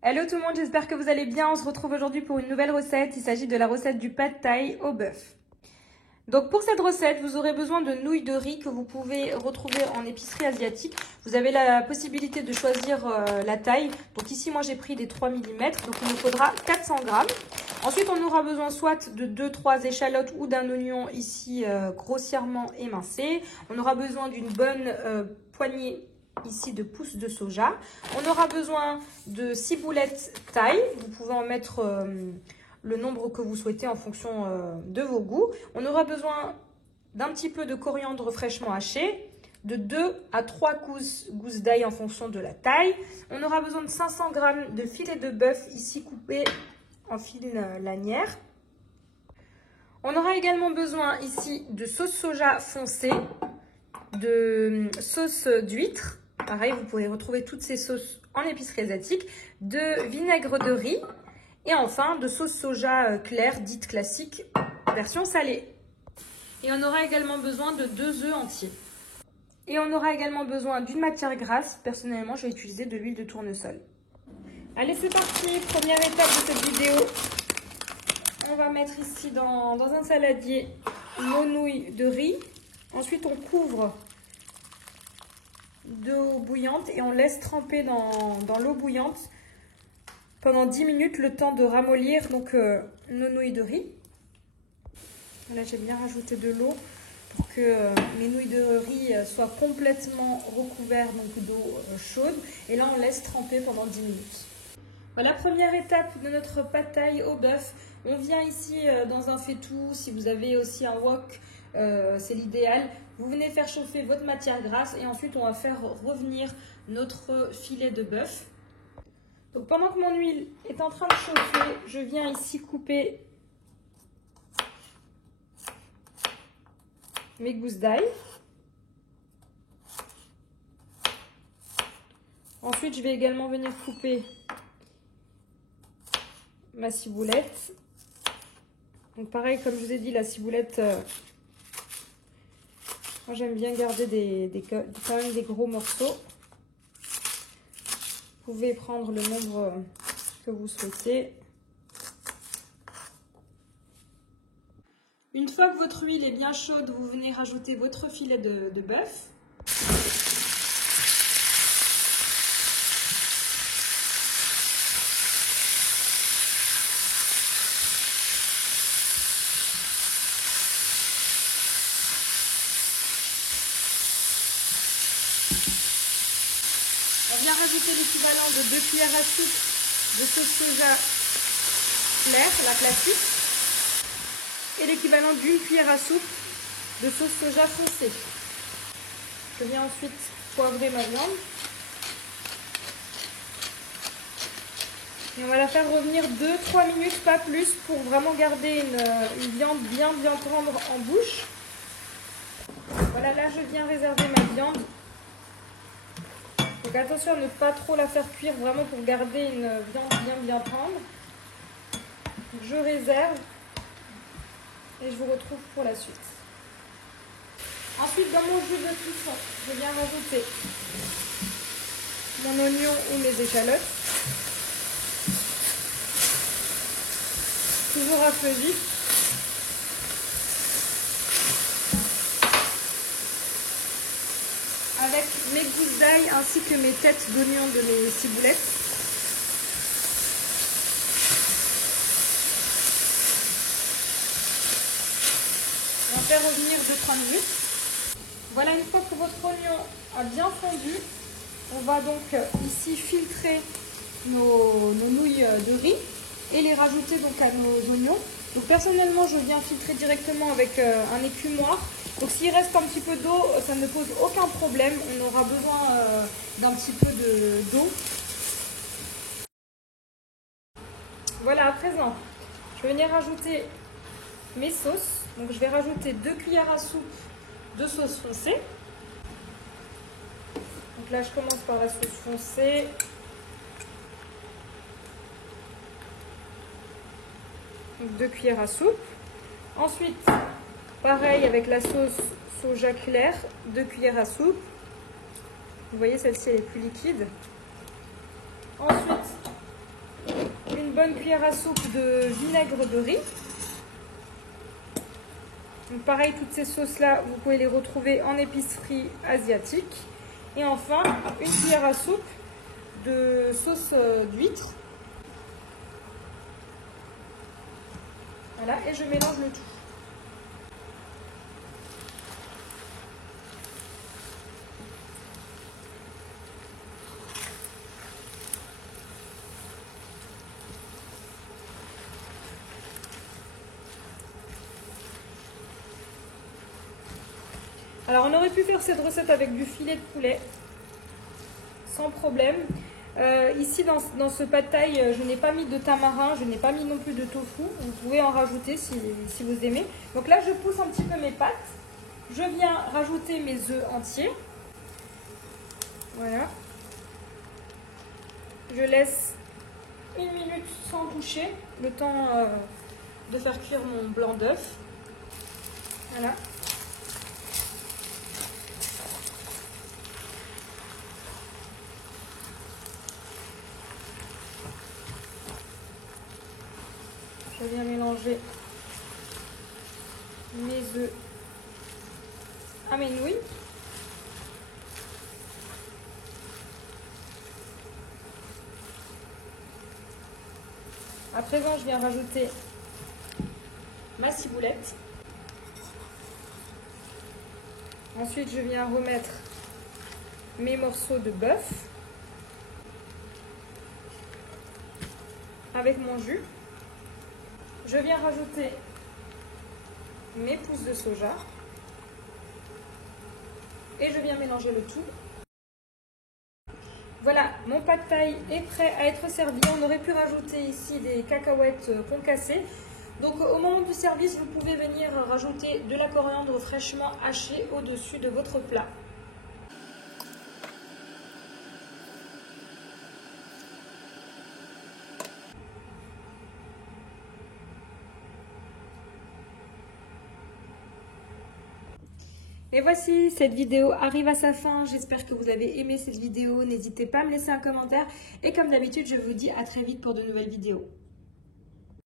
Hello tout le monde, j'espère que vous allez bien. On se retrouve aujourd'hui pour une nouvelle recette. Il s'agit de la recette du pad thai au bœuf. Donc pour cette recette, vous aurez besoin de nouilles de riz que vous pouvez retrouver en épicerie asiatique. Vous avez la possibilité de choisir la taille. Donc ici, moi j'ai pris des 3 mm, donc il nous faudra 400 grammes. Ensuite, on aura besoin soit de 2-3 échalotes ou d'un oignon ici grossièrement émincé. On aura besoin d'une bonne poignée ici de pousses de soja. On aura besoin de 6 boulettes thaï. Vous pouvez en mettre le nombre que vous souhaitez en fonction de vos goûts. On aura besoin d'un petit peu de coriandre fraîchement haché, de 2 à 3 gousses d'ail en fonction de la taille. On aura besoin de 500 g de filet de bœuf ici coupé en fines lanières. On aura également besoin ici de sauce soja foncée, de sauce d'huître. Pareil, vous pouvez retrouver toutes ces sauces en épicerie asiatique, de vinaigre de riz et enfin de sauce soja claire, dite classique, version salée. Et on aura également besoin de 2 œufs entiers. Et on aura également besoin d'une matière grasse. Personnellement, je vais utiliser de l'huile de tournesol. Allez, c'est parti. Première étape de cette vidéo. On va mettre ici dans un saladier nos nouilles de riz. Ensuite, on couvre d'eau bouillante et on laisse tremper dans l'eau bouillante pendant 10 minutes, le temps de ramollir donc nos nouilles de riz. Là, j'ai bien rajouté de l'eau pour que mes nouilles de riz soient complètement recouvertes d'eau chaude. Et là, on laisse tremper pendant 10 minutes. Voilà, première étape de notre pad thai au bœuf. On vient ici dans un faitout. Si vous avez aussi un wok, c'est l'idéal. Vous venez faire chauffer votre matière grasse et ensuite on va faire revenir notre filet de bœuf. Donc pendant que mon huile est en train de chauffer, je viens ici couper mes gousses d'ail. Ensuite, je vais également venir couper ma ciboulette. Donc pareil, comme je vous ai dit, la ciboulette, moi j'aime bien garder quand même des gros morceaux. Vous pouvez prendre le nombre que vous souhaitez. Une fois que votre huile est bien chaude, vous venez rajouter votre filet de bœuf. On vient rajouter l'équivalent de 2 cuillères à soupe de sauce soja claire, la classique, et l'équivalent d'une cuillère à soupe de sauce soja foncée. Je viens ensuite poivrer ma viande. Et on va la faire revenir 2-3 minutes, pas plus, pour vraiment garder une viande bien tendre en bouche. Voilà, là je viens réserver ma viande. Donc attention à ne pas trop la faire cuire, vraiment pour garder une viande bien tendre. Donc je réserve et je vous retrouve pour la suite. Ensuite, dans mon jus de cuisson, je viens rajouter mon oignon ou mes échalotes. Toujours à feu vif. Avec mes gousses d'ail ainsi que mes têtes d'oignon de mes ciboulettes. On va faire revenir 2-3 minutes. Voilà, une fois que votre oignon a bien fondu, on va donc ici filtrer nos nouilles de riz et les rajouter donc à nos oignons. Donc personnellement, je viens filtrer directement avec un écumoire. Donc s'il reste un petit peu d'eau, ça ne pose aucun problème. On aura besoin d'un petit peu d'eau. Voilà, à présent, je vais venir rajouter mes sauces. Donc je vais rajouter 2 cuillères à soupe de sauce foncée. Donc là, je commence par la sauce foncée. Donc 2 cuillères à soupe. Ensuite, pareil avec la sauce soja claire, 2 cuillères à soupe. Vous voyez, celle-ci elle est plus liquide. Ensuite, bonne cuillère à soupe de vinaigre de riz. Donc pareil, toutes ces sauces-là, vous pouvez les retrouver en épicerie asiatique. Et enfin, une cuillère à soupe de sauce d'huître. Voilà, et je mélange le tout. Alors on aurait pu faire cette recette avec du filet de poulet, sans problème. Ici dans ce pad thai, je n'ai pas mis de tamarin, je n'ai pas mis non plus de tofu. Vous pouvez en rajouter si vous aimez. Donc là je pousse un petit peu mes pâtes. Je viens rajouter mes œufs entiers. Voilà. Je laisse 1 minute sans toucher, le temps de faire cuire mon blanc d'œuf. Voilà. Je viens mélanger mes œufs à mes nouilles. À présent, je viens rajouter ma ciboulette. Ensuite, je viens remettre mes morceaux de bœuf avec mon jus. Je viens rajouter mes pousses de soja et je viens mélanger le tout. Voilà, mon pad thai est prêt à être servi. On aurait pu rajouter ici des cacahuètes concassées. Donc au moment du service, vous pouvez venir rajouter de la coriandre fraîchement hachée au-dessus de votre plat. Et voici, cette vidéo arrive à sa fin. J'espère que vous avez aimé cette vidéo. N'hésitez pas à me laisser un commentaire. Et comme d'habitude, je vous dis à très vite pour de nouvelles vidéos.